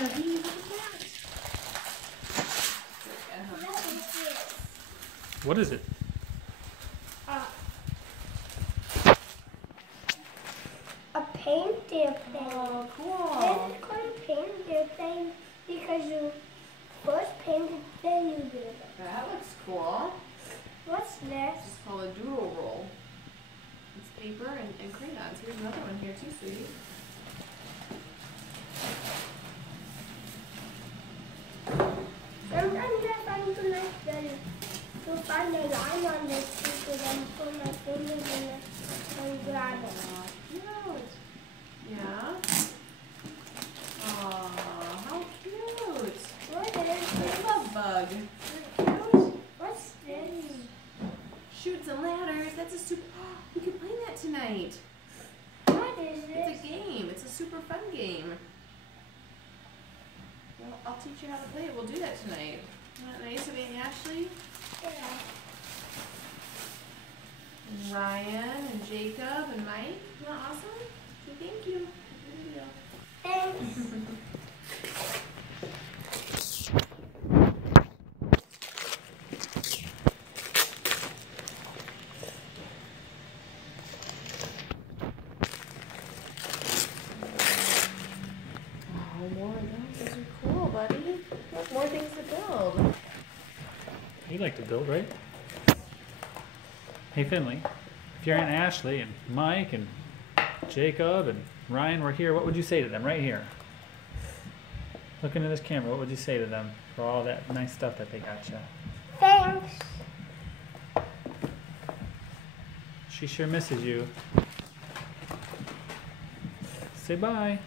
Bubby, look at that. What is it? A paint airplane. Oh, cool. This is called a paint airplane because you first painted, then you did it. That looks cool. What's this? It's called a doodle roll. It's paper and crayons. Here's another one here too, sweetie. Sometimes I find it nice to find a line on this paper, then put my fingers in it and grab it. Cute. Yeah. Aw, how cute. What is A this? love bug. Cute. What's this? Shoots and ladders. That's a super. We can play that tonight. What is It's a this? game. It's a super fun game. Well, I'll teach you how to play it. We'll do that tonight. Isn't that nice of Aunt Ashley? Yeah. And Ryan and Jacob and Mike. Isn't that awesome? So thank you. Good deal. Thanks. Oh, more of those. Those are cool, buddy. Look, more things to build. You like to build, right? Hey Finley, if your Aunt Ashley and Mike and Jacob and Ryan were here, what would you say to them right here? Look into this camera, what would you say to them for all that nice stuff that they got you? Thanks. She sure misses you. Say bye.